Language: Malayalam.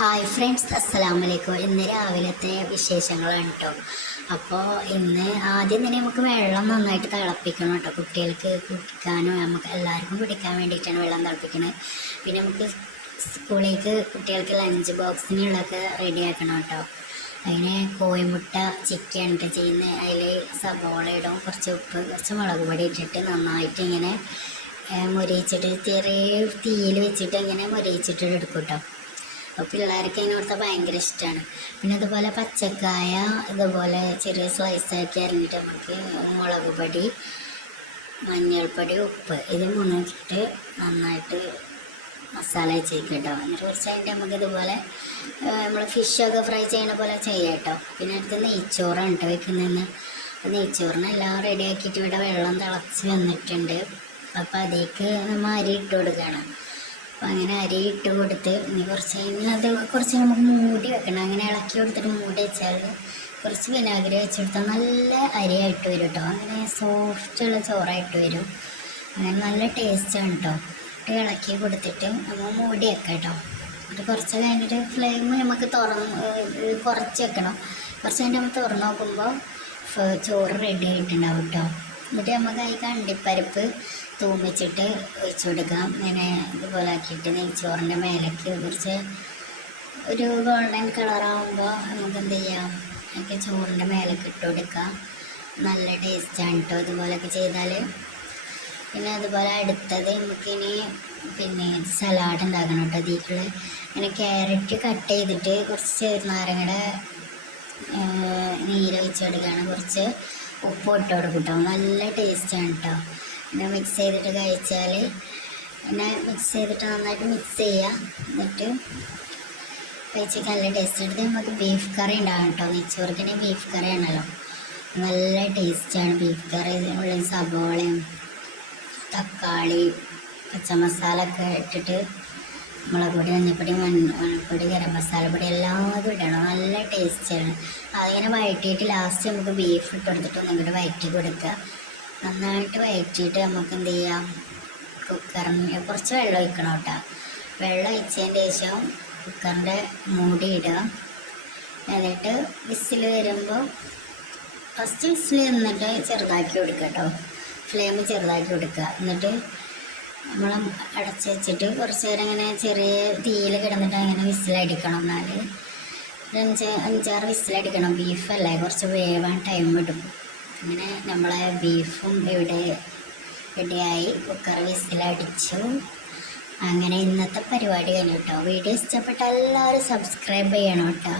ഹായ് ഫ്രണ്ട്സ്, അസ്സലാമു അലൈക്കും. ഇന്ന് രാവിലത്തെ വിശേഷങ്ങളാണ് കേട്ടോ. അപ്പോൾ ഇന്ന് ആദ്യം തന്നെ നമുക്ക് വെള്ളം നന്നായിട്ട് തിളപ്പിക്കണം കേട്ടോ. കുട്ടികൾക്ക് കുടിക്കാനും നമുക്ക് എല്ലാവർക്കും കുടിക്കാൻ വേണ്ടിയിട്ടാണ് വെള്ളം തിളപ്പിക്കുന്നത്. പിന്നെ നമുക്ക് സ്കൂളിലേക്ക് കുട്ടികൾക്ക് ലഞ്ച് ബോക്സിനുള്ളതൊക്കെ റെഡിയാക്കണം കേട്ടോ. അതിന് കോഴിമുട്ട ചിക്കൻ ഇട്ട് ചെയ്യുന്നത്. അതിൽ സബോള ഇടും, കുറച്ച് ഉപ്പ്, കുറച്ച് മുളക് പൊടി ഇട്ടിട്ട് നന്നായിട്ട് ഇങ്ങനെ മൊരിയിച്ചിട്ട് ചെറിയ തീയിൽ വെച്ചിട്ട് ഇങ്ങനെ മൊരിയിച്ചിട്ട് എടുക്കും കേട്ടോ. അപ്പോൾ പിള്ളേർക്ക് അതിനോർത്ത ഭയങ്കര ഇഷ്ടമാണ്. പിന്നെ അതുപോലെ പച്ചക്കായ ഇതുപോലെ ചെറിയ സ്ലൈസാക്കി അരിഞ്ഞിട്ട് നമുക്ക് മുളക് പൊടി, മഞ്ഞൾപ്പൊടി, ഉപ്പ് ഇത് മൂന്നും ഇട്ടിട്ട് നന്നായിട്ട് മസാല വെച്ചേക്കും കേട്ടോ. എന്നിട്ട് കുറച്ച് കഴിഞ്ഞിട്ട് നമുക്ക് ഇതുപോലെ നമ്മൾ ഫിഷൊക്കെ ഫ്രൈ ചെയ്യണ പോലെ ചെയ്യാം കേട്ടോ. പിന്നെ അടുത്ത് നെയ്ച്ചോറാണ് കേട്ടോ വെക്കുന്നതെന്ന്. നെയ്ച്ചോറിന് എല്ലാം റെഡിയാക്കിയിട്ട് ഇവിടെ വെള്ളം തിളച്ച് വന്നിട്ടുണ്ട്. അപ്പോൾ അതിലേക്ക് നമ്മൾ അരി ഇട്ട് കൊടുക്കണം. അപ്പോൾ അങ്ങനെ അരി ഇട്ട് കൊടുത്ത് ഇനി കുറച്ച് കഴിഞ്ഞാൽ അത് കുറച്ച് നമുക്ക് മൂടി വെക്കണം. അങ്ങനെ ഇളക്കി കൊടുത്തിട്ട് മൂടി വെച്ചാൽ കുറച്ച് വിനാഗിരി വെച്ച് കൊടുത്താൽ നല്ല അരിയായിട്ട് വരും കേട്ടോ. അങ്ങനെ സോഫ്റ്റുള്ള ചോറായിട്ട് വരും. അങ്ങനെ നല്ല ടേസ്റ്റാണ് കേട്ടോ. ഇളക്കി കൊടുത്തിട്ട് നമ്മൾ മൂടി വെക്കാം കേട്ടോ. എന്നിട്ട് കുറച്ച് കഴിഞ്ഞിട്ട് ഫ്ലെയിം നമുക്ക് കുറച്ച് വെക്കണം. കുറച്ച് കഴിഞ്ഞിട്ട് നമ്മൾ തുറന്ന് നോക്കുമ്പോൾ ചോറ് റെഡി ആയിട്ടുണ്ടാവും കേട്ടോ. എന്നിട്ട് നമുക്ക് അതിൽ അണ്ടിപ്പരിപ്പ് തൂമിച്ചിട്ട് ഒഴിച്ചു കൊടുക്കാം. ഇങ്ങനെ ഇതുപോലെ ആക്കിയിട്ട് നെയ്ച്ചോറിൻ്റെ മേലേക്ക് കുറച്ച് ഒരു ഗോൾഡൻ കളറാകുമ്പോൾ നമുക്ക് എന്ത് ചെയ്യാം, ഒക്കെ ചോറിൻ്റെ മേലേക്ക് ഇട്ട് കൊടുക്കാം. നല്ല ടേസ്റ്റാണ് കേട്ടോ ഇതുപോലെയൊക്കെ ചെയ്താൽ. പിന്നെ അതുപോലെ അടുത്തത് നമുക്കിനി സലാഡ് ഉണ്ടാക്കണം കേട്ടോ. അതിലേക്കുള്ള ഇങ്ങനെ ക്യാരറ്റ് കട്ട് ചെയ്തിട്ട് കുറച്ച് ചെറുനാരങ്ങയുടെ നീരൊഴിച്ച് കൊടുക്കുകയാണ്. കുറച്ച് ഉപ്പ് ഇട്ട് കൊടുക്കും കേട്ടോ. നല്ല ടേസ്റ്റാണ് കേട്ടോ. പിന്നെ മിക്സ് ചെയ്തിട്ട് കഴിച്ചാൽ മിക്സ് ചെയ്തിട്ട് നന്നായിട്ട് മിക്സ് ചെയ്യുക. എന്നിട്ട് കഴിച്ച് നല്ല ടേസ്റ്റ്. എടുത്ത് നമുക്ക് ബീഫ് കറി ഉണ്ടാകും കേട്ടോ. നെയ്ച്ചോറിന് ബീഫ് കറി ആണല്ലോ, നല്ല ടേസ്റ്റാണ് ബീഫ് കറി. ഉള്ളിൽ സബോളയും തക്കാളി പച്ചമസാല ഒക്കെ ഇട്ടിട്ട് മുളക് പൊടി, മഞ്ഞൾപ്പൊടി, മൺപ്പൊടി, ഗരം മസാലപ്പൊടി എല്ലാതും ഇടണം. നല്ല ടേസ്റ്റാണ്. അതിങ്ങനെ വഴറ്റിയിട്ട് ലാസ്റ്റ് നമുക്ക് ബീഫ് ഇട്ട് കൊടുത്തിട്ട് ഒന്നും കൂടി വഴറ്റി കൊടുക്കുക. നന്നായിട്ട് വഴറ്റിയിട്ട് നമുക്ക് എന്ത് ചെയ്യാം, കുക്കറിന് കുറച്ച് വെള്ളം ഒഴിക്കണം കേട്ടോ. വെള്ളം ഒഴിച്ചതിന് ശേഷം കുക്കറിൻ്റെ മൂടി ഇടുക. എന്നിട്ട് വിസിൽ വരുമ്പോൾ ഫസ്റ്റ് വിസിൽ എന്നിട്ട് ചെറുതാക്കി കൊടുക്കുക കേട്ടോ. ഫ്ലെയിം ചെറുതാക്കി കൊടുക്കുക. എന്നിട്ട് നമ്മൾ അടച്ച് വെച്ചിട്ട് കുറച്ച് നേരം ഇങ്ങനെ ചെറിയ തീയിൽ കിടന്നിട്ട് അങ്ങനെ വിസിലടിക്കണം. എന്നാൽ അഞ്ചാറ് വിസിലടിക്കണം. ബീഫല്ലേ, കുറച്ച് വേവാൻ ടൈം എടുക്കും. അങ്ങനെ നമ്മളെ ബീഫും ഇവിടെ റെഡിയായി. കുക്കർ വിസിലടിച്ചു. അങ്ങനെ ഇന്നത്തെ പരിപാടി കഴിഞ്ഞു കേട്ടോ. വീഡിയോ ഇഷ്ടപ്പെട്ട എല്ലാവരും സബ്സ്ക്രൈബ് ചെയ്യണം കേട്ടോ.